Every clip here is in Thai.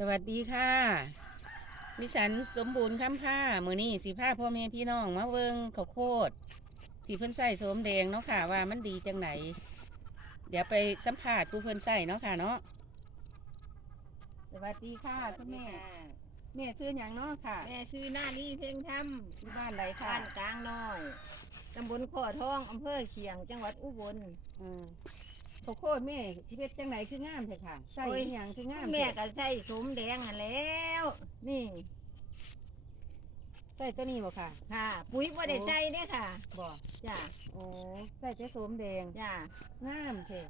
สวัสดีค่ะมิฉันสมบูรณ์คำผ้ามือนี้สิผ้าพ่อแม่พี่น้องมาเวิงข้าวโพดที่เพิ่นใส่โสมแดงเนาะค่ะว่ามันดีจังไหน เดี๋ยวไปสัมผัสผู้เพิ่นใส่เนาะค่ะเนาะสวัสดีค่ะคุณแม่แม่ชื่ออย่างเนาะค่ะ แม่ซื้อหน้านี่เพ่งทที่บ้านใดำค่ะบ้านกลางน้อยตำบลข้อทองอำเภอเขียงจังหวัดอุบลอืม ข้าวโพดแม่ที่เป็นจังไหนคืองามเถอะค่ะใส่โอ้ยอหย่างคืองามแม่เถอะก็ใส่สมแดงอะแล้ว นี่ใส่ตัวนี้บ่ค่ะค่ะ ปุ๋ยบ่ได้ใส่เด้อค่ะบ่จ้าโอ้ใส่แต่โสมแดงจ้างามเถอะ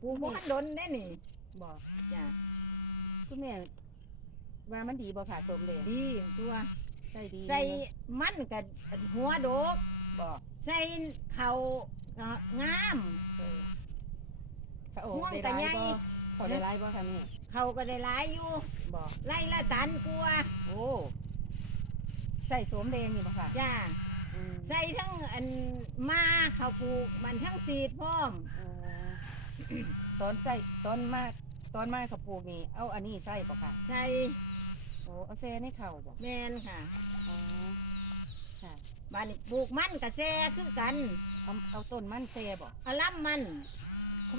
ปลูกบ่ทันดนได้นี่บ่จ้าคุณแม่ว่ามันดีบ่ค่ะโสมแดงดีตัวใส่ดีใส่มันกับหัวโดกบ่ใส่เขาก็งาม เออเขาโอ้ม่วงได้กะหลายใหญ่บ่เขาได้หลายบ่ค่ะแม่เขาก็ได้หลายอยู่บ่ไล่ละตันกลัวาโอ้ใส่โสมแดงนี่บ่ค่ะจ้าอืมใส่ทั้งอันมาเขาปลูกมันทั้งสีดพร้อมโอ้ตอนใส่ตอนมาตอนมาเขาปลูกนี่เอาอันนี้ใส่บ่ค่ะใส่โอ้เอาแซ่ในเข่าบ่แมนค่ะอ๋อค่ะบ้านนี้ปลูกมันกับแซ่คือกัน เอาเอาต้นมันแซ่บ่เอาล่ำมัน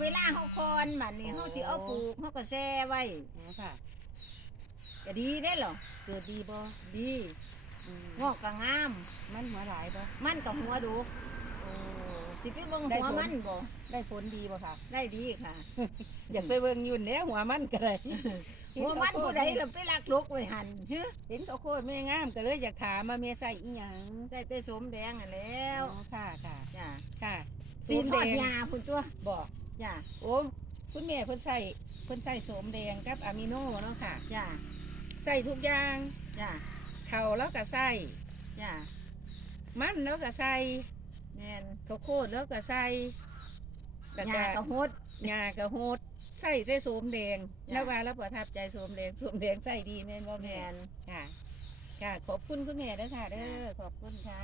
เวลาเขาคอนบ้านนี้อ๋อเขาสิเอาปลูกเขาก็แซ่ไว้อ๋อค่ะ ก็ดีได้เหรอเกิดดีบ่ดีอืมงอกก็งาม มันหัวหลายบ่มันกับหัวดูโอ้ สิไปเบิ่งได้หัวผล มันบ่ได้ผลดีบ่ค่ะ ได้ดีค่ะ อยากไปเบิ่งอยุ่นแหล้วหัวมันก็เลยหัวมันผู้ใดเราไปลักลกไว้หันเฮ้ยเห็นเขาวโคตรไม่งามก็เลยอยากถามมาเมียใส่อีหยังใส่แต่สมแดงอะแล้วอ๋อค่ะค่ะ จ้าค่ะสีทแดอดงยาพุ่นตัวบอกจ้าโอ้ คุณแม่เพิ่นใส่เพิ่นใส่โสมแดงกับอะมิโนเนาะค่ะจ้าใส่ทุกอย่างจ้าเข่าแล้วก็ใส่จ้ามันแล้วก็ใส่แม่นข้าวโคตรแล้วก็ใส่แล้วยาก็กระหดหญ้าก็โหดใส่แต่โสมแดงจ้ะแล้วว่าแล้วประทับใจโสมแดงโสมแดงใส่ดีแม่นบ่แมแม่นค่ะค่ะขอบคุณคุณแม่เด้อค่ะเด้อขอบคุณค่ะ